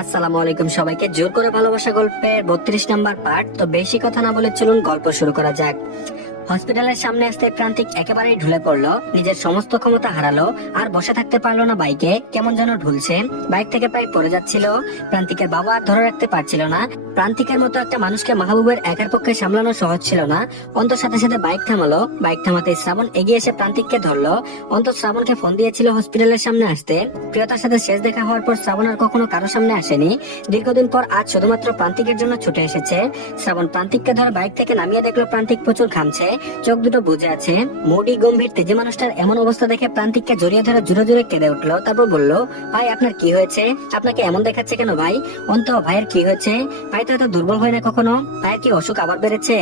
আসসালামু আলাইকুম সবাইকে। জোর করে ভালোবাসা গল্পের 32 নাম্বার পার্ট। তো বেশি কথা না বলে চলুন গল্প শুরু করা যাক। হসপিটালের সামনে আসতে প্রান্তিক একেবারেই ঢুলে পড়লো, নিজের সমস্ত ক্ষমতা হারালো, আর বসে থাকতে পারলো না। বাইকে কেমন যেন ঢুলছে, বাইক থেকে প্রায় পড়ে যাচ্ছিল। প্রান্তিকের বাবা আর ধরে রাখতে পারছিল না। প্রান্তিকের মতো একটা মানুষকে মাহবুবের একার পক্ষে সামলানো সহজ ছিল না। অন্তর সাথে সাথে বাইক থামালো। বাইক থামাতে শ্রাবণ এগিয়ে এসে প্রান্তিককে ধরলো। অন্তর শ্রাবণকে ফোন দিয়েছিল হসপিটালের সামনে আসতে। প্রিয়তার সাথে শেষ দেখা হওয়ার পর শ্রাবণ আর কখনো কারো সামনে আসেনি। দীর্ঘদিন পর আজ শুধুমাত্র প্রান্তিকের জন্য ছুটে এসেছে। শ্রাবণ প্রান্তিককে ধরে বাইক থেকে নামিয়ে দেখলো প্রান্তিক প্রচুর ঘামছে, চোখ দুটো বুজে আছে। মুডি গম্ভীর তেজে মানুষটার এমন অবস্থা দেখে প্রান্তিককে জড়িয়ে ধরে জোরে জোরে কেঁদে উঠলো। তারপর বলল, ভাই আপনার কি হয়েছে? আপনাকে এমন দেখাচ্ছে কেন ভাই? অন্ত, ভাইয়ের কি হয়েছে? ভাই তো এত দুর্বল হয় না কখনো, ভাইয়ের কি অসুখ আবার বেড়েছে?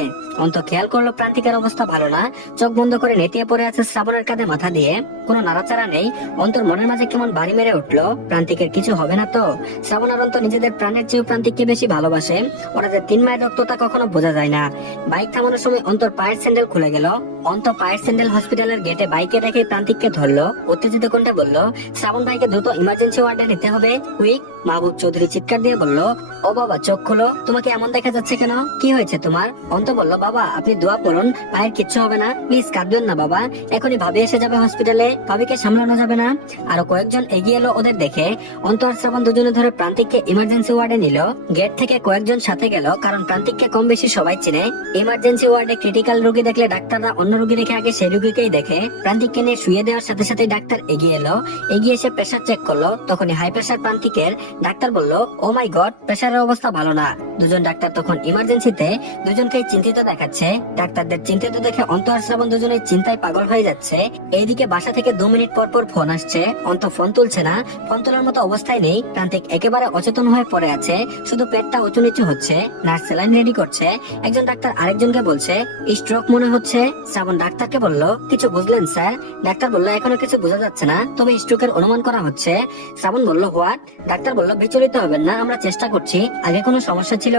অন্ত খেয়াল করলো প্রান্তিকের অবস্থা ভালো না। চোখ বন্ধ করে নেতিয়ে পড়ে আছে শ্রাবণের কাঁধে মাথা দিয়ে, কোনো নাড়াচাড়া নেই। অন্তর মনের মাঝে কেমন বাড়ি মেরে উঠলো, প্রান্তিকের কিছু হবে না তো? শ্রাবণ আর অন্ত নিজেদের প্রাণের চেয়েও প্রান্তিককে বেশি ভালোবাসে। ওরা যে তিন মায়ের রক্ততা কখনো বোঝা যায় না। বাইক থামানোর সময় অন্তর পায়ের স্যান্ডেল খুলে গেল। অন্ত পায়ের স্যান্ডেল হসপিটালের গেটে বাইকে রেখে প্রান্তিককে ধরলো। উত্তেজিত কণ্ঠে বলল, শ্রাবণ ভাইকে দ্রুত ইমার্জেন্সি ওয়ার্ডে নিতে হবে, কুইক। মাহবুব চৌধুরী চিৎকার দিয়ে বলল, ও বাবা চোখ খুলো, তোমাকে এমন দেখা যাচ্ছে কেন? কি হয়েছে তোমার? অন্ত বলল, বাবা আপনি দোয়া করুন, ভাইয়ের কিচ্ছু হবে না, প্লিজ কাঁদবেন না বাবা। এখনই ভাবি এসে যাবে হসপিটালে, ভাবিকে সামলানো যাবে না। আরো কয়েকজন এগিয়ে এলো ওদের দেখে। অন্ত আর শ্রাবণ দুজনে ধরে প্রান্তিককে ইমার্জেন্সি ওয়ার্ডে নিল। গেট থেকে কয়েকজন সাথে গেল, কারণ প্রান্তিককে কম বেশি সবাই চিনে। ইমার্জেন্সি ওয়ার্ডে ক্রিটিক্যাল রোগী দেখলে ডাক্তাররা অন্য রোগী রেখে আগে সেই রোগীকেই দেখে। প্রান্তিককে নিয়ে শুয়ে দেওয়ার সাথে সাথে ডাক্তার এগিয়ে এলো। এগিয়ে এসে প্রেসার চেক করলো। তখনই হাই প্রেসার প্রান্তিকের। ডাক্তার বলল, ও মাই গড, প্রেসারের অবস্থা ভালো না। দুজন ডাক্তার তখন ইমার্জেন্সিতে, দুজনকেই চিন্তিত দেখাচ্ছে। ডাক্তারদের চিন্তিত দেখে অন্ত আর শ্রাবণ দুজনেই চিন্তায় পাগল হয়ে যাচ্ছে। এইদিকে বাসা থেকে 2 মিনিট পর পর ফোন আসছে। অন্ত ফোন তুলছে না, ফোন তোলার মতো অবস্থায় নেই। প্রান্তিক একেবারে অচেতন হয়ে পড়ে আছে, শুধু পেটটা উঁচু নিচু হচ্ছে। নার্স স্যালাইন রেডি করছে। একজন ডাক্তার আরেকজনকে বলছে, স্ট্রোক মনে হচ্ছে। শ্রাবণ ডাক্তারকে বলল, কিছু বুঝলেন স্যার? ডাক্তার বলল, এখনো কিছু বোঝা যাচ্ছে না, তবে স্ট্রোকের অনুমান করা হচ্ছে। শ্রাবণ বলল, হোয়াট? ডাক্তার বলল, বিচলিত হবেন না, আমরা চেষ্টা করছি। আগে কোনো সমস্যা ছিল?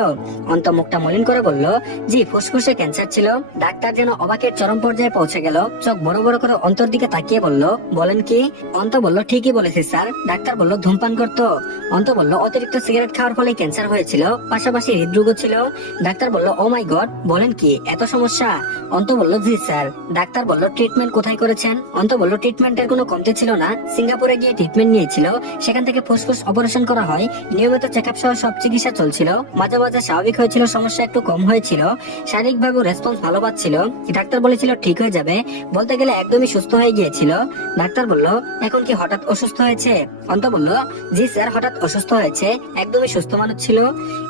অন্ত মুখটা মলিন করে বলল, জি, ফুসফুসে ক্যান্সার ছিল। ডাক্তার যেন অবাকের চরম পর্যায়ে পৌঁছে গেল। চোখ বড় বড় করে অন্তর দিকে তাকিয়ে বলল, বলেন কি? অন্ত বলল, ঠিকই বলেছি স্যার। ডাক্তার বলল, ধূমপান করতো? অন্ত বলল, অতিরিক্ত সিগারেট খাওয়ার ফলে ক্যান্সার হয়েছিল, পাশাপাশি হৃদরোগও ছিল। ডাক্তার বলল, ও মাই গড, বলেন কি, এত সমস্যা? অন্ত বলল, জি স্যার। ডাক্তার বলল, ট্রিটমেন্ট কোথায় করেছেন? অন্ত বলল, ট্রিটমেন্টের কোনো কমতি ছিল না, সিঙ্গাপুরে গিয়ে ট্রিটমেন্ট নিয়েছিল, সেখান থেকে ফুসফুস অপারেশন করা হয়, নিয়মিত চেকআপ সহ সব চিকিৎসা চলছিল, মাঝে মাঝে স্বাভাবিক হয়েছিল, সমস্যা একটু কম হয়েছিল, শারীরিকভাবে রেসপন্স ভালো পাচ্ছিল। ডাক্তার বলেছিল ঠিক হয়ে যাবে, বলতে গেলে একদমই সুস্থ হয়ে গিয়েছিল। ডাক্তার বলল, এখন কি হঠাৎ অসুস্থ হয়েছে? অন্ত বলল, জি স্যার, হঠাৎ অসুস্থ হয়েছে, একদমই সুস্থ মানুষ ছিল।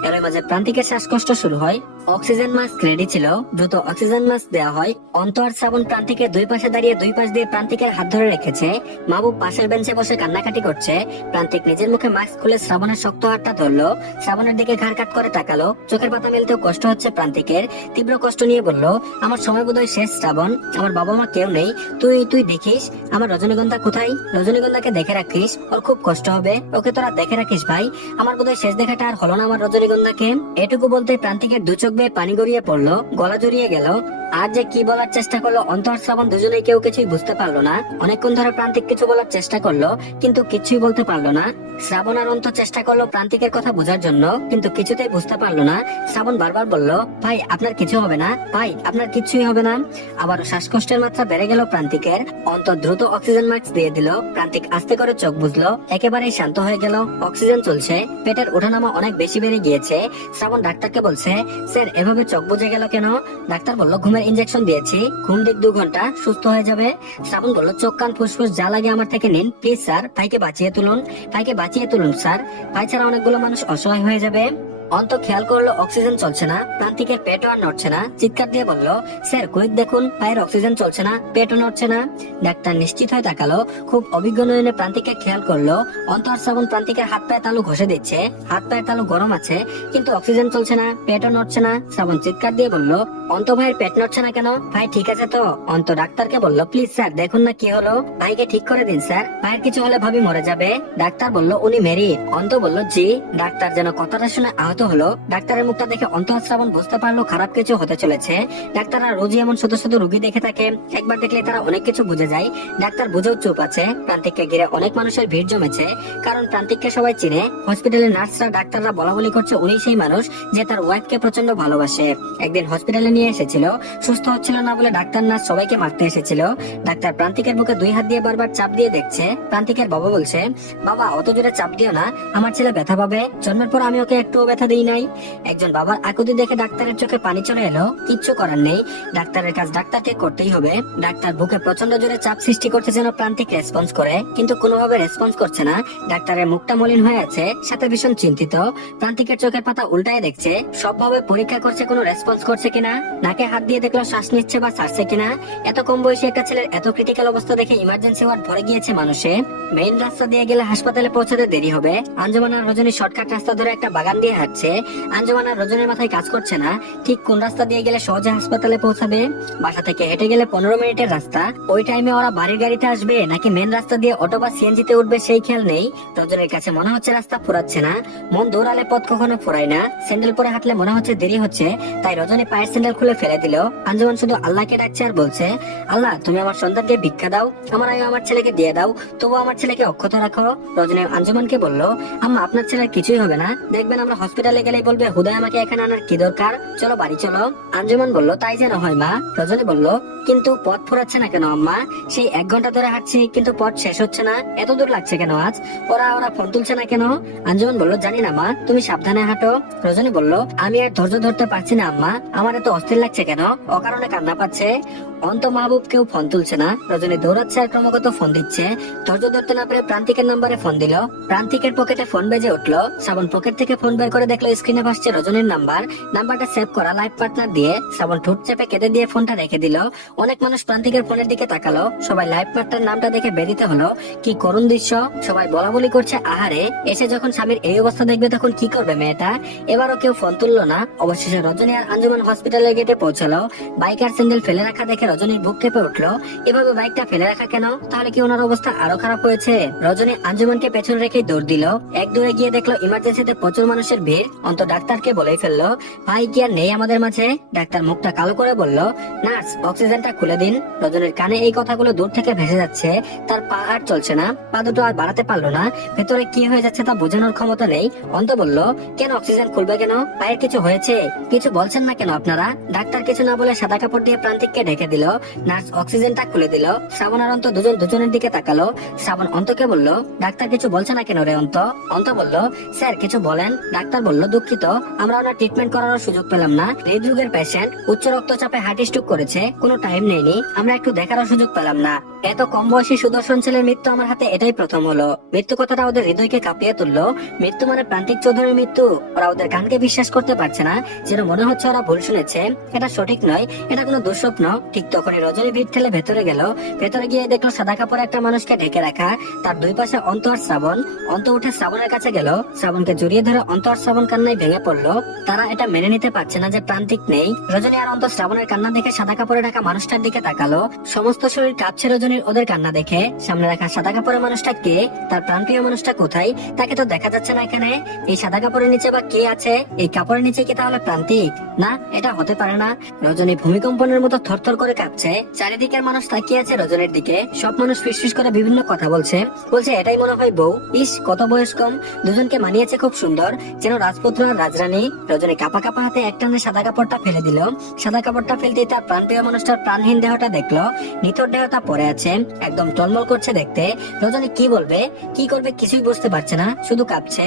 এর মাঝে প্রান্তিকের শ্বাসকষ্ট শুরু হয়। অক্সিজেন মাস্ক রেডি ছিল, দ্রুত অক্সিজেন মাস্ক দেওয়া হয়। অন্ত আর শ্রাবণ প্রান্তিকের দুই পাশে দাঁড়িয়ে দুই পাশ দিয়ে প্রান্তিকের হাত ধরে রেখেছে। মাহবুব পাশের বেঞ্চে বসে কান্নাকাটি করছে। প্রান্তিক নিজের মুখে মাস্ক খুলে শ্রাবণের শক্ত হাতটা ধরলো। শ্রাবণের দিকে ঘাড় কাট করে তাকালো। চোখের পাতা মেলতেও কষ্ট হচ্ছে প্রান্তিকের। তীব্র কষ্ট নিয়ে বলল, আমার সময় বোধহয় শেষ শ্রাবণ, আমার বাবা মা কেউ নেই। তুই তুই দেখিস আমার রজনীগন্ধা কোথায়? রজনীগন্ধাকে দেখে রাখিস, ওর খুব কষ্ট হবে, ওকে তোরা দেখে রাখিস ভাই। আমার বোধহয় শেষ দেখাটা আর হলো না আমার রজনীগন্ধাকে। এটুকু বলতে প্রান্তিকের দু চোখ বেয়ে পানি গড়িয়ে পড়লো, গলা জড়িয়ে গেল। আর যে কি বলার চেষ্টা করলো অন্ত আর শ্রাবণ দুজনেই কেউ কিছুই বুঝতে পারলো না। অনেকক্ষণ ধরে প্রান্তিক কিছু বলার চেষ্টা করলো, কিন্তু কিছুই বলতে পারলো না। শ্রাবণ আর অন্ত চেষ্টা করলো প্রান্তিকের কথা বোঝার জন্য, কিন্তু কিছুতেই বুঝতে পারলো না। শ্রাবণ বারবার বলল, ভাই আপনার কিছু হবে না, ভাই আপনার কিছুই হবে না। আবার শ্বাসকষ্টের মাত্রা বেড়ে গেল প্রান্তিকের। অন্ত দ্রুত অক্সিজেন মাস্ক দিয়ে দিল। প্রান্তিক আস্তে করে চোখ বুঝলো, একেবারেই শান্ত হয়ে গেল। অক্সিজেন চলছে, পেটের ওঠানামা অনেক বেশি বেড়ে গিয়েছে। শ্রাবণ ডাক্তারকে বলছে, স্যার এভাবে চোখ বুঝে গেল কেন? ডাক্তার বলল, ঘুমের ইনজেকশন দিয়েছি, ঘুম দিক 2 ঘন্টা, সুস্থ হয়ে যাবে। শ্রাবণ বলল, চোখ কান ফুসফুস যা লাগে আমার থেকে নিন প্লিজ স্যার, ভাইকে বাঁচিয়ে তুলুন, ভাইকে বাঁচিয়ে তুলুন স্যার, ভাই ছাড়া অনেকগুলো মানুষ অসহায় হয়ে যাবে। অন্ত খেয়াল করলো অক্সিজেন চলছে না, প্রান্তিকের পেটও আর নড়ছে না। চিৎকার দিয়ে বলল, স্যার কুইক দেখুন, পায়ের অক্সিজেন চলছে না, পেটও নড়ছে না। ডাক্তার নিশ্চিত হয়ে তাকালো, খুব অভিজ্ঞ নয়নে প্রান্তিকে খেয়াল করলো। অন্ত আর শ্রাবণ প্রান্তিকের হাত পায়ে তালু ঘষে দিচ্ছে, হাত পায়ের তালু গরম আছে, কিন্তু অক্সিজেন চলছে না, পেটও নড়ছে না। শ্রাবণ চিৎকার দিয়ে বলল, অন্ত ভাইয়ের পেট নড়ছে না কেন? ভাই ঠিক আছে তো? অন্ত ডাক্তারকে বলল, প্লিজ স্যার দেখুন না কি হলো, ভাইকে ঠিক করে দিন স্যার, ভাইয়ের কিছু হলে ভাবি মরে যাবে। ডাক্তার বলল, উনি মেরিট? অন্ত বলল, জি। ডাক্তার যেন কথাটা শুনে আহত হলো। ডাক্তারের মুখটা দেখে অন্ত আর শ্রাবণ বুঝতে পারলো খারাপ কিছু হতে চলেছে। ডাক্তাররা রোজই এমন শত শত রোগী দেখে থাকে, একবার দেখলে তারা অনেক কিছু বুঝে যায়। ডাক্তার বুঝেও চুপ আছে। প্রান্তিককে ঘিরে অনেক মানুষের ভিড় জমেছে, কারণ প্রান্তিককে সবাই চিনে। হসপিটালের নার্সরা ডাক্তাররা বলা বলি করছে উনি সেই মানুষ যে তার ওয়াইফকে প্রচন্ড ভালোবাসে। একদিন হসপিটালে নিয়ে এসেছিল, সুস্থ হচ্ছিল না বলে ডাক্তার নার্স সবাইকে মারতে এসেছিল। ডাক্তার প্রান্তিকের বুকে 2 হাত দিয়ে বারবার চাপ দিয়ে দেখছে। প্রান্তিকের বাবা বলছে, বাবা অত জোরে চাপ দিও না, আমার ছেলে ব্যথা পাবে, জন্মের পর আমি ওকে একটুও ব্যথা দিই নাই। একজন বাবার আকুতি দেখে ডাক্তারের চোখে পানি চলে এলো। কিচ্ছু করার নেই, ডাক্তারের কাজ ডাক্তারকে করতেই হবে। ডাক্তার বুকে প্রচন্ড জোরে চাপ সৃষ্টি করছে যেন প্রান্তিক রেসপন্স করে, কিন্তু কোনোভাবে রেসপন্স করছে না। ডাক্তারের মুখটা মলিন হয়ে আছে, সাথে ভীষণ চিন্তিত। প্রান্তিকের চোখের পাতা উল্টায় দেখছে, সবভাবে পরীক্ষা করছে কোনো রেসপন্স করছে কিনা। নাকে হাত দিয়ে দেখলো শ্বাস নিচ্ছে বা ছাড়ছে কিনা। এত কম বয়সী একটা ছেলের এত ক্রিটিক্যাল অবস্থা দেখে ইমার্জেন্সি ওয়ার্ড ভরে গিয়েছে মানুষে। মেইন রাস্তা দিয়ে গেলে হাসপাতালে পৌঁছাতে দেরি হবে। আঞ্জুমান আর রজনী শর্টকাট রাস্তা ধরে একটা বাগান দিয়ে হাঁটছে। আঞ্জুমান আর রজনীর মাথায় কাজ করছে না, ঠিক কোন রাস্তা দিয়ে গেলে সহজে হাসপাতালে পৌঁছাবে। বাসা থেকে হেঁটে গেলে 15 মিনিটের রাস্তা। ওই টাইমে ওরা বাড়ির গাড়িতে আসবে নাকি মেন রাস্তা দিয়ে অটো বা সিএনজিতে উঠবে সেই খেয়াল নেই। রজনীর কাছে মনে হচ্ছে রাস্তা ফুরাচ্ছে না। মন দৌড়ালে পথ কখনো ফুরায় না। স্যান্ডেল পরে হাঁটলে মনে হচ্ছে দেরি হচ্ছে, তাই রজনী পায়ের স্যান্ডেল খুলে ফেলে দিল। আঞ্জুমান শুধু আল্লাহকে ডাকছে আর বলছে, আল্লাহ তুমি আমার সন্তানকে ভিক্ষা দাও, আমার আয়ু আমার ছেলেকে দিয়ে দাও, তবু আমার ছেলেকে অক্ষত রাখো। রজনী আঞ্জুমানকে বলল, আম্মা আপনার ছেলের কিছুই হবে না, দেখবেন আমরা হসপিটালে গেলেই বলবে হুদায় আমাকে এখানে আনার কি দরকার, চলো বাড়ি চলো। আঞ্জুমান বলল, তাই যেন হয় মা। রজনী বলল, কিন্তু পথ ফুরাচ্ছে না কেন আম্মা? সেই 1 ঘন্টা ধরে হাঁটছি কিন্তু পথ শেষ হচ্ছে না, এত দূর লাগছে কেন আজ? ওরা ফোন তুলছে না কেন? আঞ্জুমান বলল, জানি না মা, তুমি সাবধানে হাঁটো। রজনী বলল, আমি আর ধৈর্য ধরতে পারছি না আম্মা, আমার এত অস্থির লাগছে কেন? অকারণে কান্না পাচ্ছে। অন্ত মাহবুব কেউ ফোন তুলছে না। রজনী দৌড়াচ্ছে আর ক্রমাগত ফোন দিচ্ছে। ধৈর্য ধরতে না পেরে প্রান্তিকের নম্বরে ফোন দিল। প্রান্তিকের পকেটে ফোন বেজে উঠলো। শ্রাবণ পকেট থেকে ফোন বের করে দেখলো স্ক্রিনে ভাসছে রজনীর নাম্বার। নাম্বারটা সেভ করা লাইফ পার্টনার দিয়ে। শ্রাবণ ঠোঁট চেপে কেটে দিয়ে ফোনটা রেখে দিল। অনেক মানুষ প্রান্তিকের ফোনের দিকে তাকালো। সবাই লাইফ পার্টনার নামটা দেখে বেরিতে হলো। কি করুণ দৃশ্য, সবাই বলা বলি করছে আহারে। এসে যখন স্বামীর এই অবস্থা দেখবে তখন কি করবে মেয়েটা? এবারও কেউ ফোন তুললো না। অবশেষে রজনী আর আঞ্জুমান হসপিটালের গেটে পৌঁছালো। বাইক আর স্যান্ডেল ফেলে রাখা দেখে রজনীর বুক কেঁপে উঠলো। এভাবে বাইকটা ফেলে রাখা কেন? তাহলে কি ওনার অবস্থা আরো খারাপ হয়েছে? রজনী আঞ্জুমানকে পেছনে রেখে দৌড় দিল। এক দূরে গিয়ে দেখলো ইমার্জেন্সিতে প্রচুর মানুষের ভিড়। অন্ত ডাক্তারকে বলেই ফেললো, ভাই কি আর নেই আমাদের মাঝে? ডাক্তার মুখটা কালো করে বলল, নার্স অক্সিজেনটা খুলে দিন। রজনীর কানে এই কথাগুলো দূর থেকে ভেসে যাচ্ছে। তার পা আর চলছে না, পা দুটো আর বাড়াতে পারলো না। ভেতরে কি হয়ে যাচ্ছে তা বোঝানোর ক্ষমতা নেই। অন্ত বলল, কেন অক্সিজেন খুলবে কেন? পায়ের কিছু হয়েছে? কিছু বলছেন না কেন আপনারা? ডাক্তার কিছু না বলে সাদা কাপড় দিয়ে প্রান্তিককে ঢেকে দিল। নার্স অক্সিজেনটা খুলে দিল। শ্রাবণ আর অন্ত দুজন দুজনের দিকে তাকালো। শ্রাবণ অন্তকে বলল, ডাক্তার কিছু বলছে না কেন রে অন্ত? অন্ত বলল, স্যার কিছু বলেন। ডাক্তার বলল, দুঃখিত, আমরা ওনার ট্রিটমেন্ট করার সুযোগ পেলাম না। হৃদরোগের পেশেন্ট, উচ্চ রক্তচাপে হার্ট স্ট্রোক করেছে, কোনো টাইম নেয়নি, আমরা একটু দেখারও সুযোগ পেলাম না। এত কম বয়সী সুদর্শন ছেলের মৃত্যু আমার হাতে এটাই প্রথম হলো। মৃত্যু কথাটা ওদের হৃদয়কে কাঁপিয়ে তুললো। মৃত্যু মানে প্রান্তিক চৌধুরীর মৃত্যু। ওরা ওদের কানকে বিশ্বাস করতে পারছে না, যেন মনে হচ্ছে ওরা ভুল শুনেছে। এটা সঠিক নয়, এটা কোনো দুঃস্বপ্ন। ঠিক তখনই রজনী ভিড় ঠেলে ভেতরে গেল। ভেতরে গিয়ে দেখলো সাদা কাপড়ে একটা মানুষকে ঢেকে রাখা, তার দুই পাশে অন্ত আর শ্রাবণ। অন্ত উঠে শ্রাবণের কাছে গেল, শ্রাবণকে জড়িয়ে ধরে অন্ত আর শ্রাবণ কান্নায় ভেঙে পড়লো। তারা এটা মেনে নিতে পারছে না যে প্রান্তিক নেই। রজনী আর অন্ত শ্রাবণের কান্না দেখে সাদা কাপড়ে ঢাকা মানুষটার দিকে তাকালো। সমস্ত শরীর কাঁপছে রজনীর ওদের কান্না দেখে। সামনে রাখা সাদা কাপড়ের মানুষটা কে? তার প্রাণপ্রিয় মানুষটা কোথায়? তাকে তো দেখা যাচ্ছে না এখানে। এই সাদা কাপড়ের নিচে বা কে আছে? এই কাপড়ের নিচে কি তাহলে প্রান্তিক? না, এটা হতে পারে না। রজনী ভূমিকম্পনের মতো থরথর করে কাঁপছে। চারিদিকের মানুষ তাকিয়ে আছে রজনীর দিকে। সব মানুষ ফিসফিস করে বিভিন্ন কথা বলছে। এটাই মনে হয় বউ। ইস, কত বয়স কম। দুজনকে মানিয়েছে খুব সুন্দর, যেন রাজপুত্র আর রাজরানী। রজনী কাপা কাপা হাতে একটানে সাদা কাপড়টা ফেলে দিল। সাদা কাপড়টা ফেলতেই তার প্রাণপ্রিয় মানুষটার প্রাণহীন দেহটা দেখলো। নিথর দেহটা পড়ে আছে, একদম টলমল করছে দেখতে। রজনী কি বলবে, কি করবে কিছুই বুঝতে পারছে না, শুধু কাঁপছে।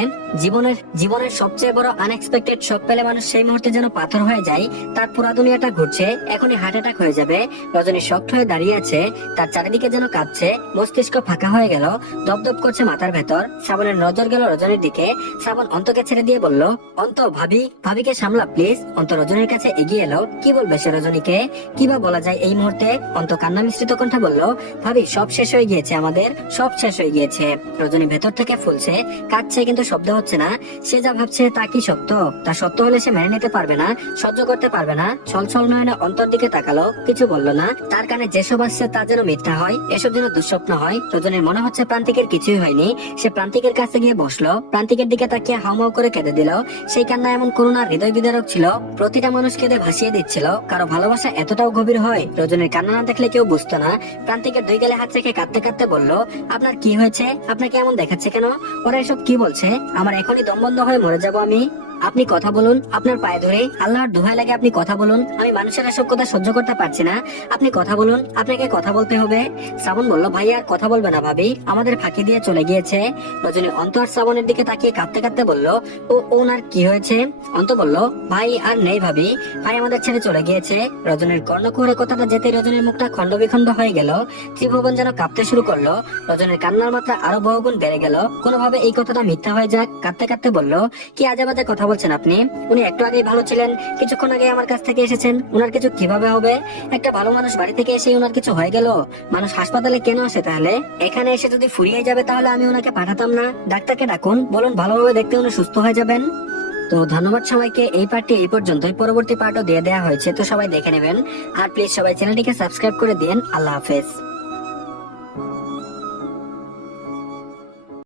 জীবনের সবচেয়ে বড় আনএক্সপেক্টেড শক পেলে মানুষ সেই মুহূর্তে যেন পাথর হয়ে যায়। তার পুরা দুনিয়াটা ঘুরছে, এখনই হার্ট অ্যাটাক হয়ে যাবে। রজনী শক্ট হয়ে দাঁড়িয়ে আছে, তার চারিদিকে যেন কাঁপছে। মস্তিষ্ক ফাঁকা হয়ে গেল, দপদপ করছে মাথার ভেতর। শ্রাবণের নজর গেল রজনীর দিকে। শ্রাবণ অন্তকে ছেড়ে দিয়ে বলল, অন্ত, ভাবিকে সামলা প্লিজ। অন্ত রজনীর কাছে এগিয়ে এলো। কি বলবে সে রজনীকে? কি বা বলা যায় এই মুহূর্তে? অন্ত কান্না মিশ্রিত কণ্ঠে বলল, ভাবি সব শেষ হয়ে গিয়েছে, আমাদের সব শেষ হয়ে গিয়েছে। রজনী ভেতর থেকে ফুলছে, কাঁদছে, কিন্তু শব্দ হচ্ছে না। সে যা ভাবছে তা কি সত্য? তা সত্য হলে সে মেনে নিতে পারবে না, সহ্য করতে পারবে না। ছলছল নয়নে অন্তর দিকে তাকালো, কিছু বলল না। তার কানে যেসব আসছে তা যেন মিথ্যা হয়, এসব যেন দুঃস্বপ্ন হয়। রজনীর মনে হচ্ছে প্রান্তিকের কিছুই হয়নি। সে প্রান্তিকের কাছে গিয়ে বসলো, প্রান্তিকের দিকে তাকিয়ে হাউমাউ করে কেঁদে দিল। সেই কান্না এমন করুণা হৃদয় বিদারক ছিল, প্রতিটা মানুষ কেঁদে ভাসিয়ে দিচ্ছিল। কারো ভালোবাসা এতটাও গভীর হয়, রজনীর কান্না না দেখলে কেউ বুঝতো না। প্রান্তিকের দুই গালে হাত রেখে কাঁদতে কাঁদতে বলল, আপনার কি হয়েছে? আপনাকে এমন দেখাচ্ছে কেন? ওরা এসব কি বলছে? আমার এখনই দম বন্ধ হয়ে মরে যাবো আমি। আপনি কথা বলুন, আপনার পায়ে ধরে আল্লাহর দোহাই লাগে আপনি কথা বলুন। আমি মানুষের এসব কথা সহ্য করতে পারছি না। আপনি কথা বলুন, আপনাকে কথা বলতে হবে। শ্রাবণ বলল, ভাইয়া কথা বলবে না ভাবি, আমাদের ফাঁকি দিয়ে চলে গিয়েছে। রজনী অন্ত আর শ্রাবণের দিকে তাকিয়ে কাঁদতে কাঁদতে বলল, ওনার কি হয়েছে? অন্ত বলল, ভাই আর নেই ভাবি, ভাই আমাদের ছেড়ে চলে গিয়েছে। রজনীর কর্ণকুহরে কথাটা যেতে রজনীর মুখটা খন্ড বিখণ্ড হয়ে গেল, ত্রিভুবন যেন কাঁপতে শুরু করলো। রজনীর কান্নার মাত্রা আরো বহুগুণ বেড়ে গেল। কোনোভাবে এই কথাটা মিথ্যা হয়ে যাক। কাঁদতে কাঁদতে বলল, কি আজে বাজে কথা বলছেন আপনি? উনি একটু আগেই ভালো ছিলেন, কিছুক্ষণ আগে আমার কাছ থেকে এসেছেন, উনার কিছু কিভাবে হবে? একটা ভালো মানুষ বাড়ি থেকে এসে উনার কিছু হয়ে গেল? মানুষ হাসপাতালে কেন আসে তাহলে? এখানে এসে যদি ফুরিয়ে যাবে তাহলে আমি ওনাকে পাঠাতাম না। ডাক্তারকে ডাকুন, বলুন ভালোভাবে দেখতে উনি সুস্থ হয়ে যাবেন। তো ধন্যবাদ সবাইকে। এই পার্টটি এই পর্যন্তই, পরবর্তী পার্টও দিয়ে দেওয়া হয়েছে, তো সবাই দেখে নেবেন। আর প্লিজ সবাই চ্যানেলটিকে সাবস্ক্রাইব করে দিন। আল্লাহ হাফেজ।